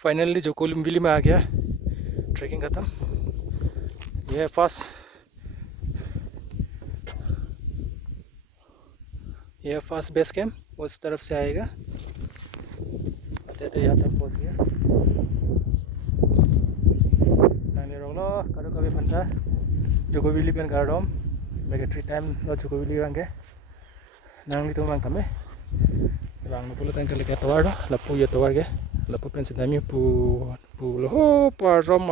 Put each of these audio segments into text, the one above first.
Finally जो कोलुम्बिली में आ गया, ट्रैकिंग ख़त्म। यह है फास्ट, यह फास्ट बेस कैम्प, उस तरफ से आएगा। तो यहाँ तक पहुँच गया। नानी रोगलो करो कभी फंटा जुकोविली पेन गार्डोम मेरे 3 टाइम लो जुकोविली वांगे नांगली तो मांग कमे lang pulo tayong kalikatawar lapu ya tawar ke lapu pensi dami pu lo par rom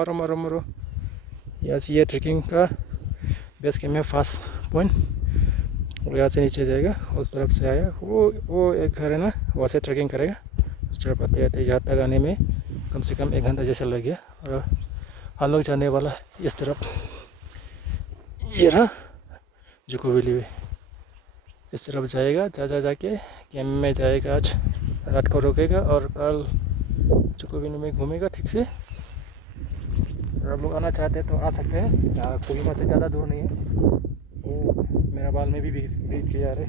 यहाँ से ये ट्रैकिंग का बेस कैम्प है फास्ट पॉइंट। और यहाँ से नीचे जाएगा, उस तरफ से आया वो एक घर है ना, वहाँ से ट्रैकिंग करेगा। उस तरफ आते आते यहाँ तक आने में कम से कम 1 घंटा जैसा लग गया। और हम लोग जाने वाला इस तरफ, ये रहा जुकोविली वे, इस तरफ जाएगा। जाके कैम्प में जाएगा, आज रात को रुकेगा और कल जुकोविली में घूमेगा ठीक से। अगर आप लोग आना चाहते हैं तो आ सकते हैं, कोहिमा से ज़्यादा दूर नहीं है। वो मेरा बाल में भी बीत गया रे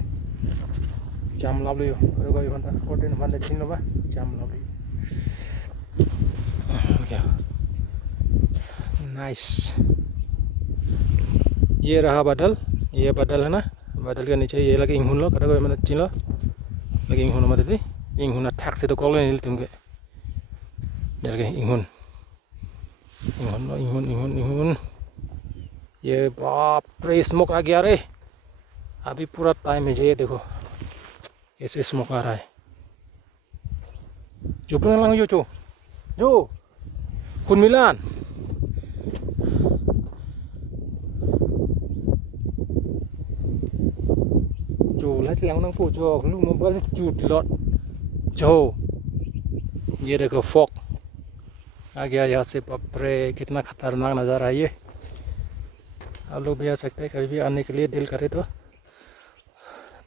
जाम लाभ लियो कोई घंटा 14 घंटा छीन लो जाम लाभ लियो क्या नाइस। ये रहा बादल, ये बादल है ना, बादल के नीचे ये लगे इंहुन लो कटो मैंने चिन लो लगे इंहुन मत दी इंहुन ठाक से तो कॉल नहीं तुमके लगे इंहुन इंहुन। ये बाप रे स्मोक आ गया रे, अभी पूरा टाइम है। ये देखो कैसे स्मोक आ रहा है। जो पुनः लांग जो खुन मिलान जो लाच लांग नंग पो जो लू मोबाइल चूट लॉट जो। ये देखो फॉग आ गया यहाँ से, बाप रे कितना खतरनाक नज़ारा है ये। आप लोग भी आ सकते हैं कभी भी आने के लिए दिल करे तो,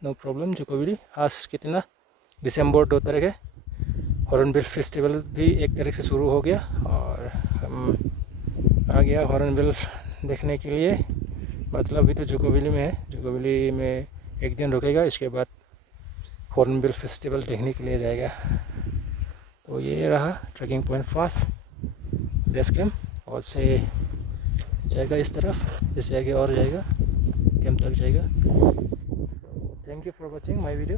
नो प्रॉब्लम। जुकोविली आज कितना दिसंबर 2 तारीख है। हॉर्नबिल फेस्टिवल भी 1 तारीख से शुरू हो गया और हम आ गया हॉर्नबिल देखने के लिए। मतलब अभी तो जुकोविली में है, जुकोविली में 1 दिन रुकेगा, इसके बाद हॉर्नबिल फेस्टिवल देखने के लिए जाएगा। तो ये रहा trekking point first base camp, और से जाएगा इस तरफ, इससे आगे और जाएगा कैंप तक जाएगा। Thank you for watching my video.